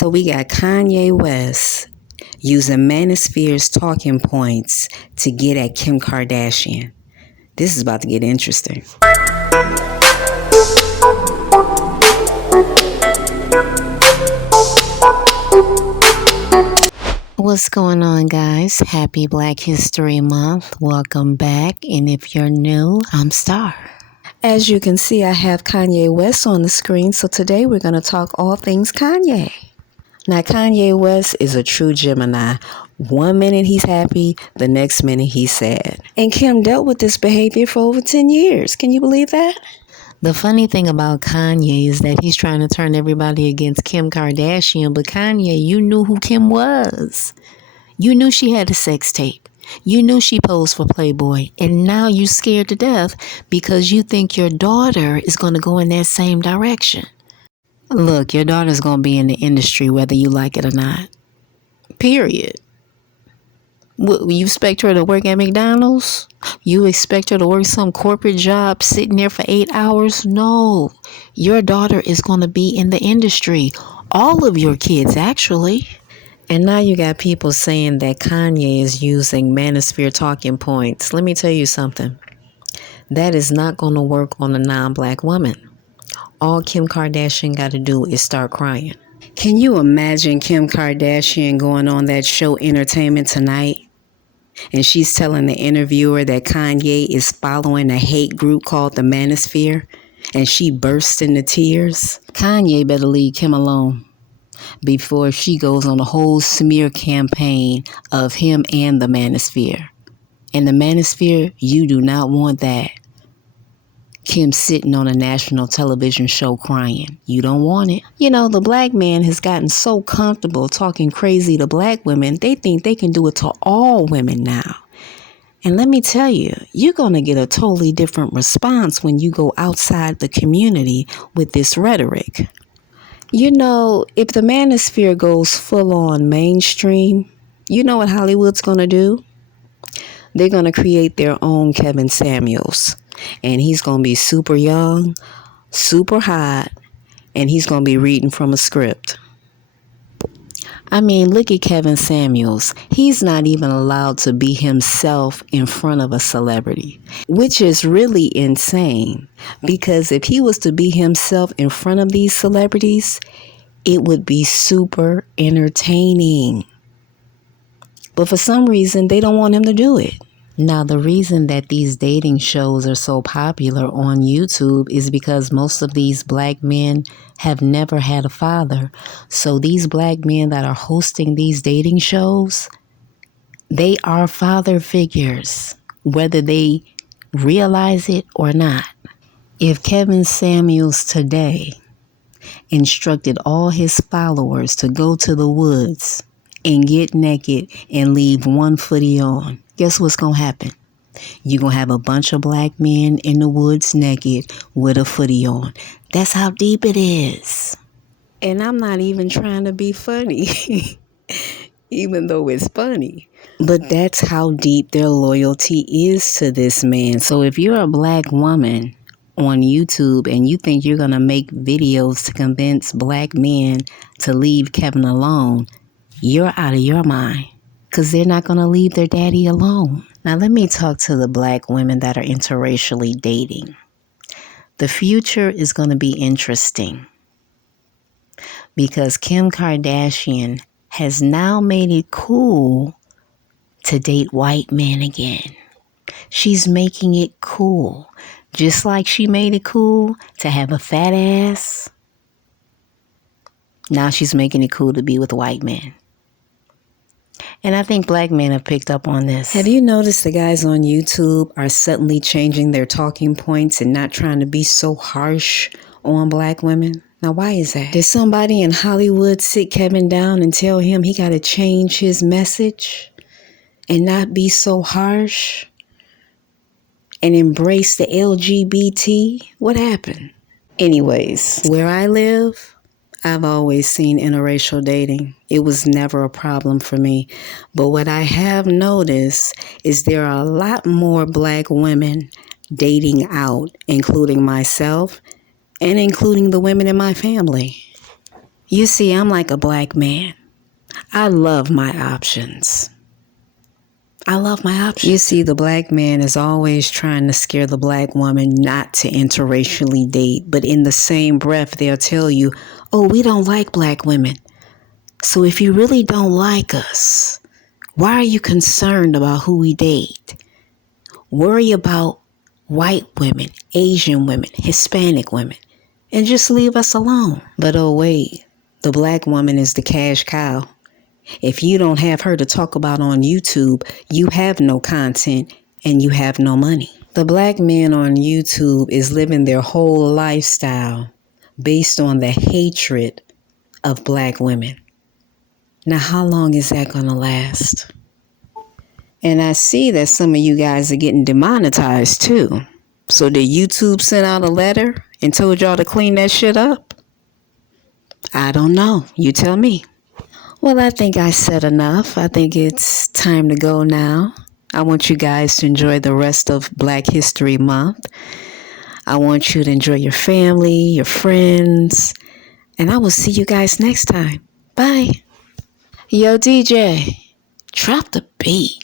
So we got Kanye West using Manosphere's talking points to get at Kim Kardashian. This is about to get interesting. What's going on, guys? Happy Black History Month. Welcome back. And if you're new, I'm Star. As you can see, I have Kanye West on the screen. So today we're going to talk all things Kanye. Now, Kanye West is a true Gemini. One minute he's happy, the next minute he's sad. And Kim dealt with this behavior for over 10 years. Can you believe that? The funny thing about Kanye is that he's trying to turn everybody against Kim Kardashian, but Kanye, you knew who Kim was. You knew she had a sex tape. You knew she posed for Playboy, and now you're scared to death because you think your daughter is going to go in that same direction. Look, your daughter's going to be in the industry whether you like it or not. Period. You expect her to work at McDonald's? You expect her to work some corporate job sitting there for 8 hours? No. Your daughter is going to be in the industry. All of your kids, actually. And now you got people saying that Kanye is using Manosphere talking points. Let me tell you something. That is not going to work on a non-black woman. All Kim Kardashian got to do is start crying. Can you imagine Kim Kardashian going on that show Entertainment Tonight? And she's telling the interviewer that Kanye is following a hate group called the Manosphere, and she bursts into tears. Kanye better leave Kim alone before she goes on a whole smear campaign of him and the Manosphere. And the Manosphere, you do not want that. Kim sitting on a national television show crying. You don't want it. You know, the black man has gotten so comfortable talking crazy to black women, they think they can do it to all women now. And let me tell you, you're going to get a totally different response when you go outside the community with this rhetoric. You know, if the Manosphere goes full on mainstream, you know what Hollywood's going to do? They're going to create their own Kevin Samuels. And he's going to be super young, super hot, and he's going to be reading from a script. I mean, look at Kevin Samuels. He's not even allowed to be himself in front of a celebrity, which is really insane. Because if he was to be himself in front of these celebrities, it would be super entertaining. But for some reason, they don't want him to do it. Now, the reason that these dating shows are so popular on YouTube is because most of these black men have never had a father. So these black men that are hosting these dating shows, they are father figures, whether they realize it or not. If Kevin Samuels today instructed all his followers to go to the woods and get naked and leave one footy on, guess what's going to happen? You're going to have a bunch of black men in the woods naked with a footy on. That's how deep it is. And I'm not even trying to be funny, even though it's funny. But that's how deep their loyalty is to this man. So if you're a black woman on YouTube and you think you're going to make videos to convince black men to leave Kevin alone, you're out of your mind. Because they're not going to leave their daddy alone. Now, let me talk to the black women that are interracially dating. The future is going to be interesting. Because Kim Kardashian has now made it cool to date white men again. She's making it cool. Just like she made it cool to have a fat ass. Now she's making it cool to be with white men. And I think black men have picked up on this. Have you noticed the guys on YouTube are suddenly changing their talking points and not trying to be so harsh on black women? Now, why is that? Did somebody in Hollywood sit Kevin down and tell him he got to change his message and not be so harsh and embrace the LGBT? What happened? Anyways, where I live, I've always seen interracial dating. It was never a problem for me. But what I have noticed is there are a lot more black women dating out, including myself and including the women in my family. You see, I'm like a black man. I love my options. You see, the black man is always trying to scare the black woman not to interracially date, but in the same breath, they'll tell you, oh, we don't like black women. So if you really don't like us, why are you concerned about who we date? Worry about white women, Asian women, Hispanic women, and just leave us alone. But oh wait, the black woman is the cash cow. If you don't have her to talk about on YouTube, you have no content and you have no money. The black man on YouTube is living their whole lifestyle based on the hatred of black women. Now, how long is that going to last? And I see that some of you guys are getting demonetized too. So did YouTube send out a letter and told y'all to clean that shit up? I don't know. You tell me. Well, I think I said enough. I think it's time to go now. I want you guys to enjoy the rest of Black History Month. I want you to enjoy your family, your friends, and I will see you guys next time. Bye. Yo, DJ, drop the beat.